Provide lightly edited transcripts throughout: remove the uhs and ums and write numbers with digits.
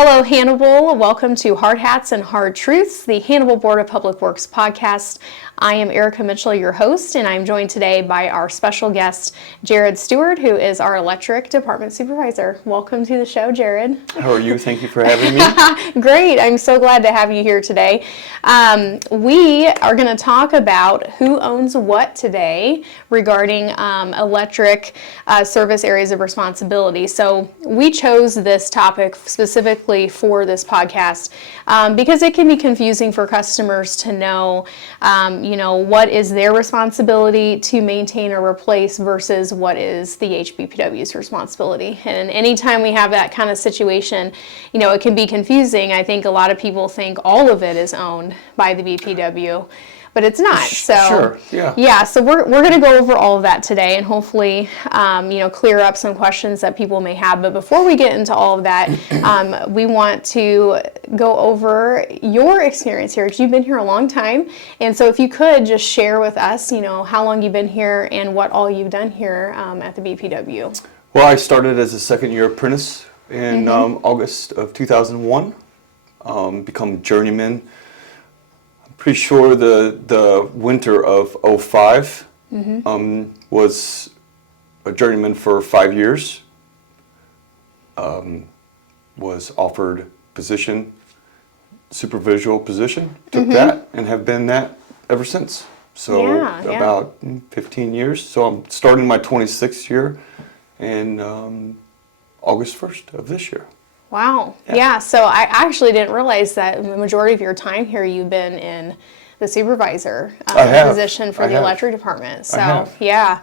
Hello, Hannibal. Welcome to Hard Hats and Hard Truths, the Hannibal Board of Public Works podcast. I am Erica Mitchell, your host, and I'm joined today by our special guest, Jared Stewart, who is our electric department supervisor. Welcome to the show, Jared. How are you? Thank you for having me. Great. I'm so glad to have you here today. We are going to talk about who owns what today regarding electric service areas of responsibility. So we chose this topic specifically for this podcast because it can be confusing for customers to know, what is their responsibility to maintain or replace versus what is the HBPW's responsibility. And anytime we have that kind of situation, it can be confusing. I think a lot of people think all of it is owned by the BPW, but it's not. So sure, yeah. So we're going to go over all of that today and hopefully, clear up some questions that people may have. But before we get into all of that, we want to go over your experience here, because you've been here a long time. And so if you could just share with us, how long you've been here and what all you've done here at the BPW. Well, I started as a second-year apprentice in August of 2001, become journeyman. Pretty sure the winter of 05 was a journeyman for 5 years. Was offered position, supervisual position, took that and have been that ever since. So about 15 years. So I'm starting my 26th year in August 1st of this year. Wow. Yeah. So I actually didn't realize that the majority of your time here you've been in the supervisor position for the electric department. So yeah.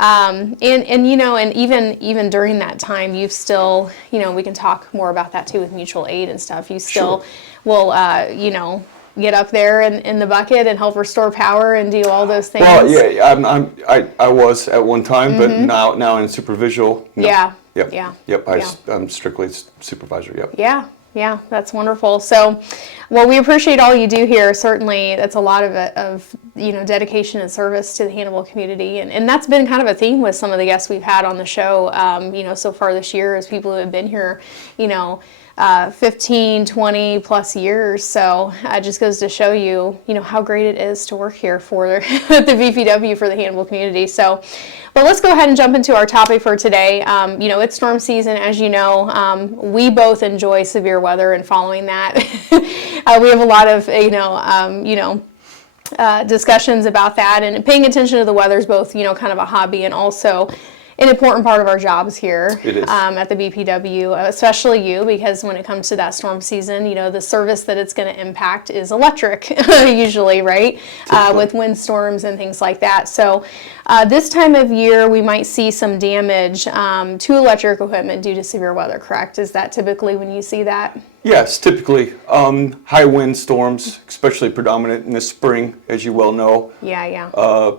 And even during that time, you've still, we can talk more about that too with mutual aid and stuff. You still will, get up there in the bucket and help restore power and do all those things. Well, yeah, I was at one time, but now in supervisual. No. Yeah. Yep. I'm strictly supervisor. Yep. Yeah, that's wonderful. So, well, we appreciate all you do here. Certainly, that's a lot of dedication and service to the Hannibal community, and that's been kind of a theme with some of the guests we've had on the show. So far this year, is people who have been here, 15, 20 plus years. So it just goes to show you, how great it is to work here for the BPW for the Hannibal community. So, well, let's go ahead and jump into our topic for today. It's storm season, as you know. We both enjoy severe weather and following that. We have a lot of, discussions about that, and paying attention to the weather is both, kind of a hobby and also an important part of our jobs here at the BPW, especially you, because when it comes to that storm season, the service that it's going to impact is electric, usually, right? With windstorms and things like that. So this time of year, we might see some damage to electric equipment due to severe weather, correct? Is that typically when you see that? Yes, typically. High wind storms, especially predominant in the spring, as you well know. Yeah.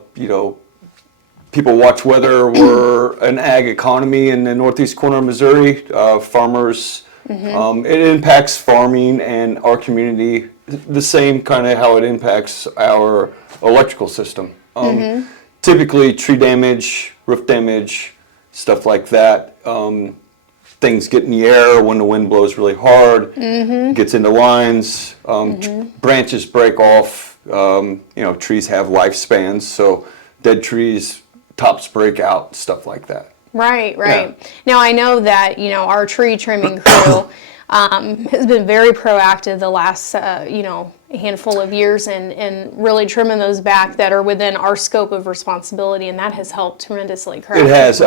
People watch weather. We're an ag economy in the northeast corner of Missouri. Farmers, it impacts farming and our community the same kind of how it impacts our electrical system. Typically tree damage, roof damage, stuff like that. Things get in the air when the wind blows really hard, gets into lines, branches break off. Trees have lifespans, so dead trees, tops break out, stuff like that. Right. Yeah. Now, I know that, our tree trimming crew has been very proactive the last, handful of years and really trimming those back that are within our scope of responsibility, and that has helped tremendously, correct? It has.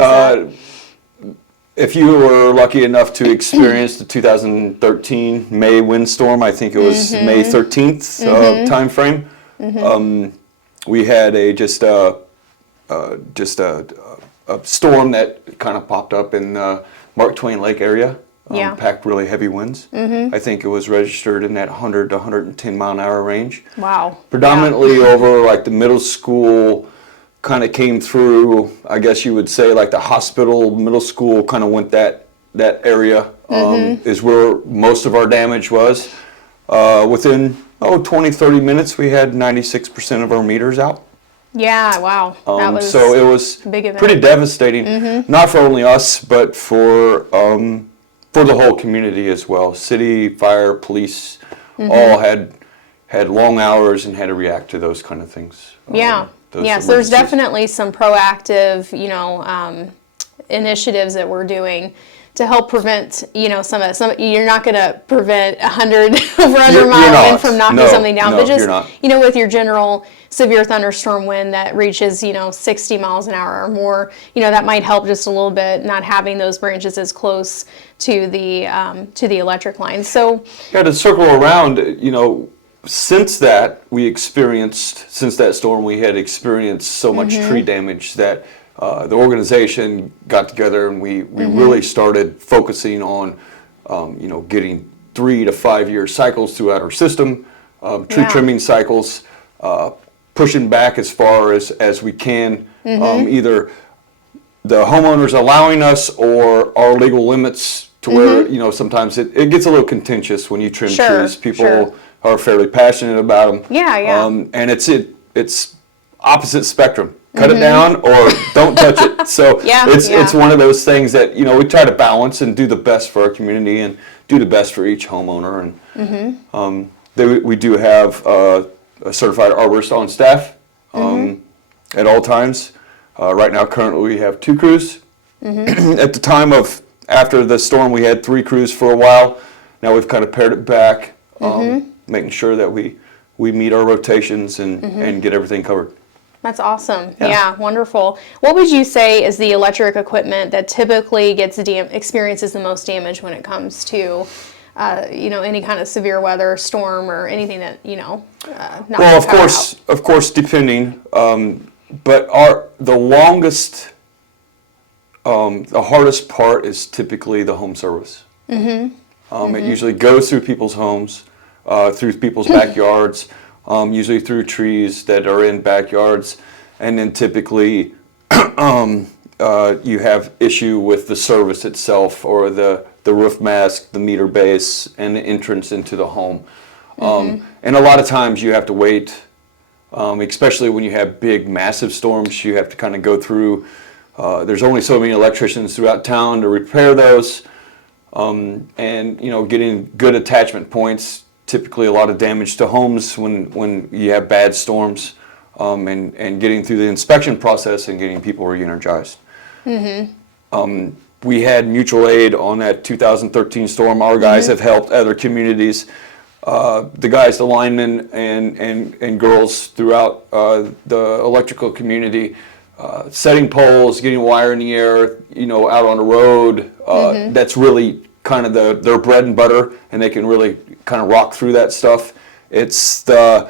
If you were lucky enough to experience the 2013 May windstorm, I think it was May 13th time frame, we had a storm that kind of popped up in the Mark Twain Lake area, packed really heavy winds. I think it was registered in that 100 to 110 mile an hour range. Wow. Predominantly over like the middle school, kind of came through, I guess you would say like the hospital, middle school kind of went that area is where most of our damage was. Within 20, 30 minutes, we had 96% of our meters out. Yeah, wow. That was so it was big event. Pretty devastating, not for only us, but for for the whole community as well. City, fire, police, all had long hours and had to react to those kind of things. Yeah. Those Yeah. So there's emergencies. definitely some proactive, initiatives that we're doing to help prevent, some. You're not going to prevent 100 over 100 You're mile wind not. from knocking No, something down, no, but just you're not. with your general severe thunderstorm wind that reaches 60 miles an hour or more, that might help just a little bit, not having those branches as close to the electric lines. So Yeah, to circle around, since that storm, we had experienced so much tree damage that the organization got together and we really started focusing on, getting 3 to 5 year cycles throughout our system, tree trimming cycles, pushing back as far as we can, either the homeowners allowing us or our legal limits to where, sometimes it gets a little contentious when you trim trees. People are fairly passionate about them. Yeah, yeah. And it's opposite spectrum. Cut it down or don't touch it. So it's one of those things that, we try to balance and do the best for our community and do the best for each homeowner. And we do have a certified arborist on staff at all times. Right now, currently, we have 2 crews. At the time after the storm, we had 3 crews for a while. Now we've kind of pared it back, making sure that we meet our rotations and get everything covered. That's awesome. Yeah, wonderful. What would you say is the electric equipment that typically experiences the most damage when it comes to, any kind of severe weather, storm, or anything that not Well, of course, depending. But the hardest part is typically the home service. It usually goes through people's homes, through people's backyards. Usually through trees that are in backyards, and then typically you have issue with the service itself or the roof mask, the meter base, and the entrance into the home. And a lot of times you have to wait, especially when you have big, massive storms. You have to kind of go through. There's only so many electricians throughout town to repair those, and getting good attachment points. Typically a lot of damage to homes when you have bad storms, and getting through the inspection process and getting people re-energized. We had mutual aid on that 2013 storm. Our guys have helped other communities. The guys, the linemen and girls throughout the electrical community, setting poles, getting wire in the air, out on the road. That's really kind of their bread and butter, and they can really kind of rock through that stuff. It's the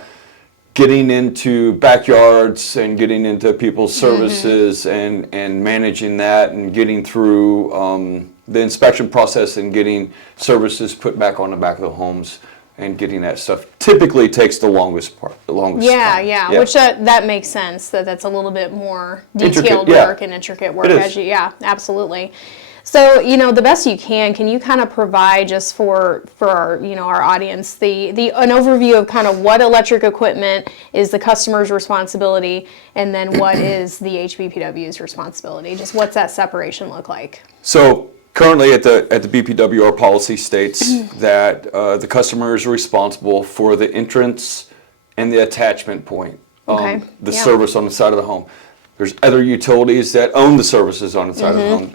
getting into backyards and getting into people's services and managing that and getting through the inspection process and getting services put back on the back of the homes and getting that stuff typically takes the longest time. Yeah. Which that makes sense. That's a little bit more detailed work and intricate work. Absolutely. So, the best you can you kind of provide just for our, our audience, an overview of kind of what electric equipment is the customer's responsibility, and then what is the HBPW's responsibility? Just what's that separation look like? So currently at the BPW, our policy states that the customer is responsible for the entrance and the attachment point, service on the side of the home. There's other utilities that own the services on the side of the home.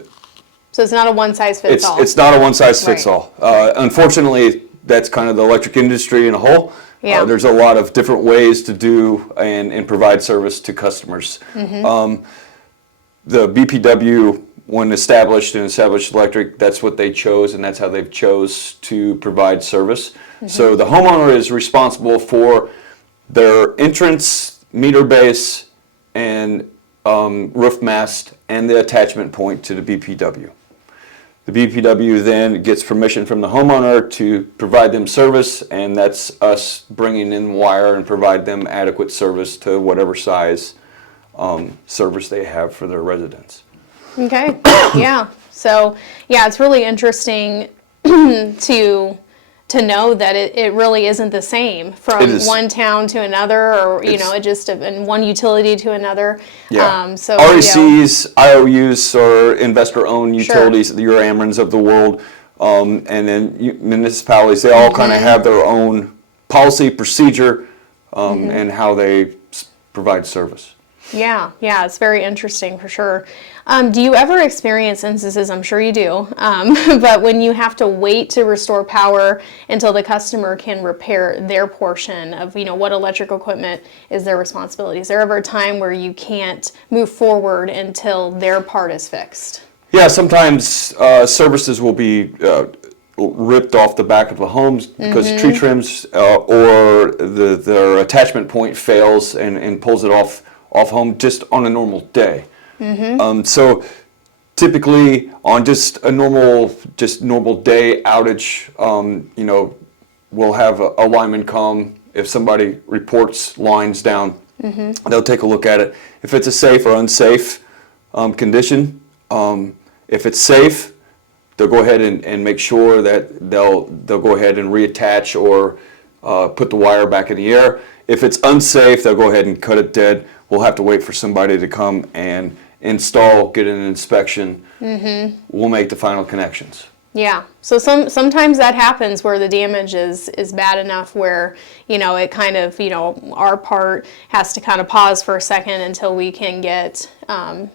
So it's not a one-size-fits-all. It's not a one-size-fits-all. Unfortunately, that's kind of the electric industry in a whole. There's a lot of different ways to do and provide service to customers. The BPW, when established electric, that's what they chose, and that's how they've chose to provide service. So the homeowner is responsible for their entrance, meter base, and roof mast, and the attachment point to the BPW. The BPW then gets permission from the homeowner to provide them service, and that's us bringing in wire and provide them adequate service to whatever size service they have for their residents. Okay, yeah. So, it's really interesting to know that it really isn't the same from one town to another, or it just in one utility to another. RECs, IOUs, or investor-owned utilities, your Amerons of the world, and then municipalities, they all kind of have their own policy, procedure, and how they provide service. Yeah, it's very interesting for sure. Do you ever experience instances, I'm sure you do, but when you have to wait to restore power until the customer can repair their portion of, what electrical equipment is their responsibility? Is there ever a time where you can't move forward until their part is fixed? Yeah, sometimes services will be ripped off the back of the homes because tree trims or their attachment point fails and pulls it off home just on a normal day. So typically on just a normal day outage, we'll have a lineman come. If somebody reports lines down, they'll take a look at it. If it's a safe or unsafe condition, if it's safe, they'll go ahead and make sure that they'll go ahead and reattach or put the wire back in the air. If it's unsafe, they'll go ahead and cut it dead. We'll have to wait for somebody to come and install, get an inspection. We'll make the final connections. Yeah, so sometimes that happens where the damage is bad enough where, it kind of, our part has to kind of pause for a second until we can get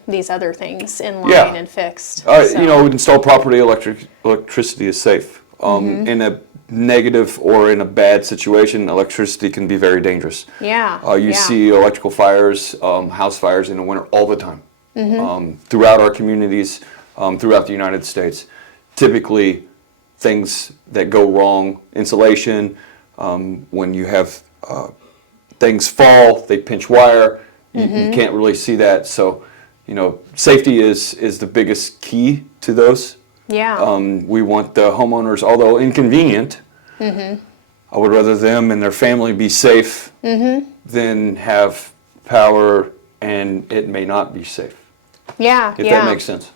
these other things in line and fixed. Installed property, electricity is safe. In a negative or in a bad situation, electricity can be very dangerous. You see electrical fires, house fires in the winter all the time. Throughout our communities, throughout the United States. Typically, things that go wrong, insulation, when you have things fall, they pinch wire, you can't really see that. So, safety is the biggest key to those. We want the homeowners, although inconvenient, I would rather them and their family be safe than have power and it may not be safe. If that makes sense.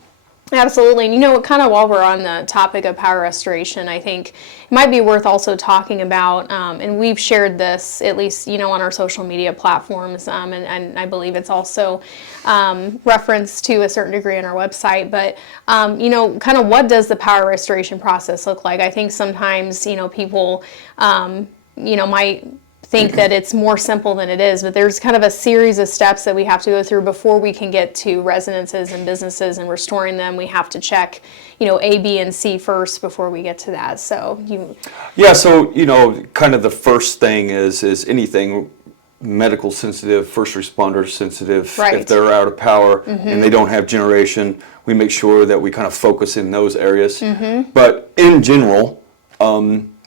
Absolutely. And kind of while we're on the topic of power restoration, I think it might be worth also talking about, and we've shared this at least, on our social media platforms, and I believe it's also referenced to a certain degree on our website, but, kind of what does the power restoration process look like? I think sometimes, people, might think that it's more simple than it is, but there's kind of a series of steps that we have to go through before we can get to residences and businesses and restoring them. We have to check, A, B, and C first before we get to that. So kind of the first thing is anything medical sensitive, first responder sensitive. If they're out of power and they don't have generation, we make sure that we kind of focus in those areas. But in general,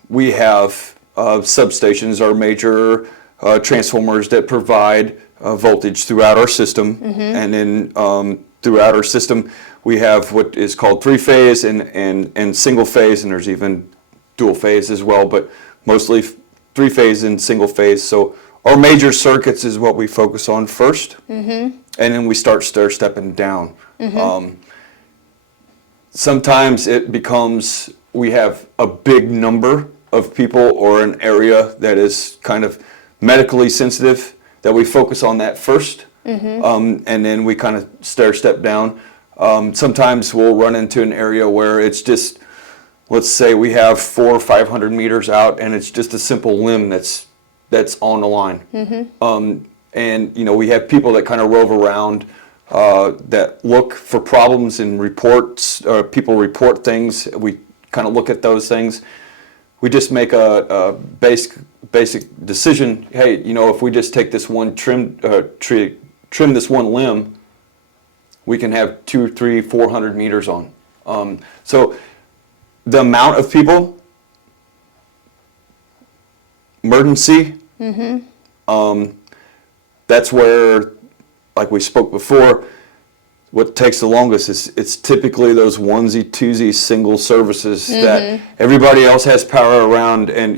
we have substations are major transformers that provide voltage throughout our system, and then throughout our system we have what is called three-phase and single-phase, and there's even dual-phase as well, but mostly three-phase and single-phase. So our major circuits is what we focus on first, and then we start stair-stepping down. Sometimes it becomes we have a big number of people or an area that is kind of medically sensitive, that we focus on that first, and then we kind of stair-step down. Sometimes we'll run into an area where it's just, let's say we have 400 or 500 meters out and it's just a simple limb that's on the line. And we have people that kind of rove around that look for problems in reports, people report things, we kind of look at those things. We just make a basic decision. Hey, if we just take this one trim this one limb, we can have 200, 300, 400 meters on. So the amount of people, emergency, that's where, like we spoke before, what takes the longest is it's typically those onesie, twosie, single services that everybody else has power around, and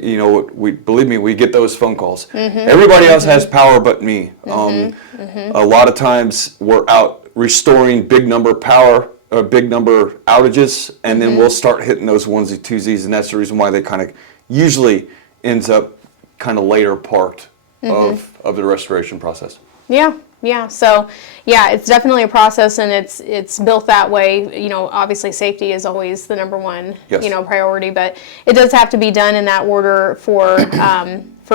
believe me, we get those phone calls. Everybody else has power but me. A lot of times we're out restoring big number outages, and then we'll start hitting those onesie, twosies, and that's the reason why they kind of usually ends up kind of later parked of the restoration process. Yeah, yeah. So, yeah, it's definitely a process, and it's built that way. You know, obviously safety is always the number one, Yes. priority, but it does have to be done in that order for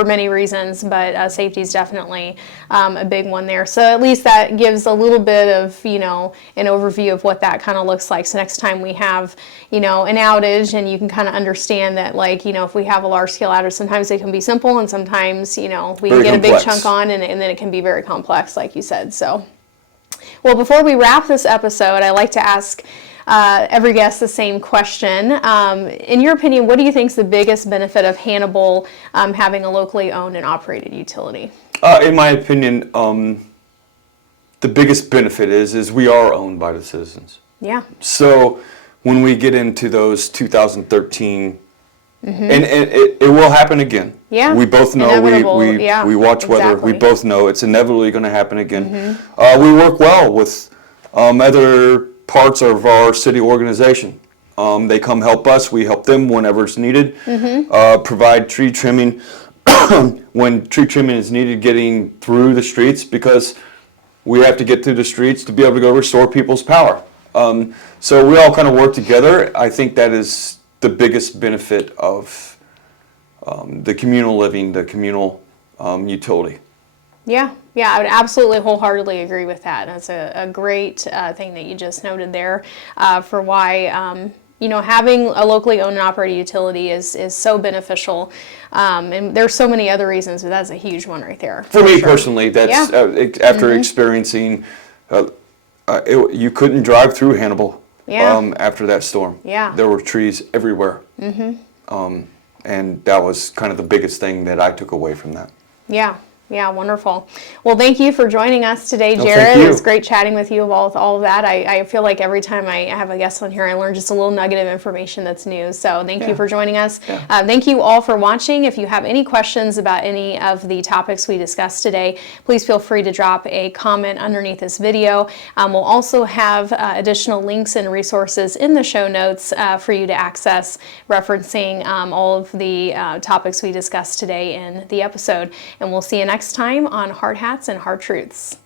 many reasons. But safety is definitely a big one there. So at least that gives a little bit of an overview of what that kind of looks like. So next time we have an outage, and you can kind of understand that, like, if we have a large scale outage, sometimes it can be simple, and sometimes we can Very get a big complex. chunk on, and then it can be very complex, like you said. So, well, before we wrap this episode, I like to ask every guest the same question. In your opinion, what do you think is the biggest benefit of Hannibal having a locally owned and operated utility? In my opinion, the biggest benefit is we are owned by the citizens. Yeah. So when we get into those 2013, and it will happen again. Yeah. We both know, Inevitable. we Yeah, watch weather, we exactly. both know it's inevitably going to happen again. We work well with other parts of our city organization. They come help us, we help them whenever it's needed. Provide tree trimming when tree trimming is needed, getting through the streets, because we have to get through the streets to be able to go restore people's power. So we all kind of work together. I think that is the biggest benefit of the communal living, the communal utility. Yeah, yeah, I would absolutely wholeheartedly agree with that. That's a great thing that you just noted there for why having a locally owned and operated utility is so beneficial. And there's so many other reasons, but that's a huge one right there. For me personally, that's after Mm-hmm. experiencing, you couldn't drive through Hannibal after that storm. Yeah. There were trees everywhere. And that was kind of the biggest thing that I took away from that. Yeah. Yeah, wonderful. Well, thank you for joining us today, No, Jared. thank you. It was great chatting with you about all of that. I feel like every time I have a guest on here, I learn just a little nugget of information that's new. So thank you for joining us. Yeah. Thank you all for watching. If you have any questions about any of the topics we discussed today, please feel free to drop a comment underneath this video. We'll also have additional links and resources in the show notes for you to access, referencing all of the topics we discussed today in the episode. And we'll see you next time on Hard Hats and Hard Truths.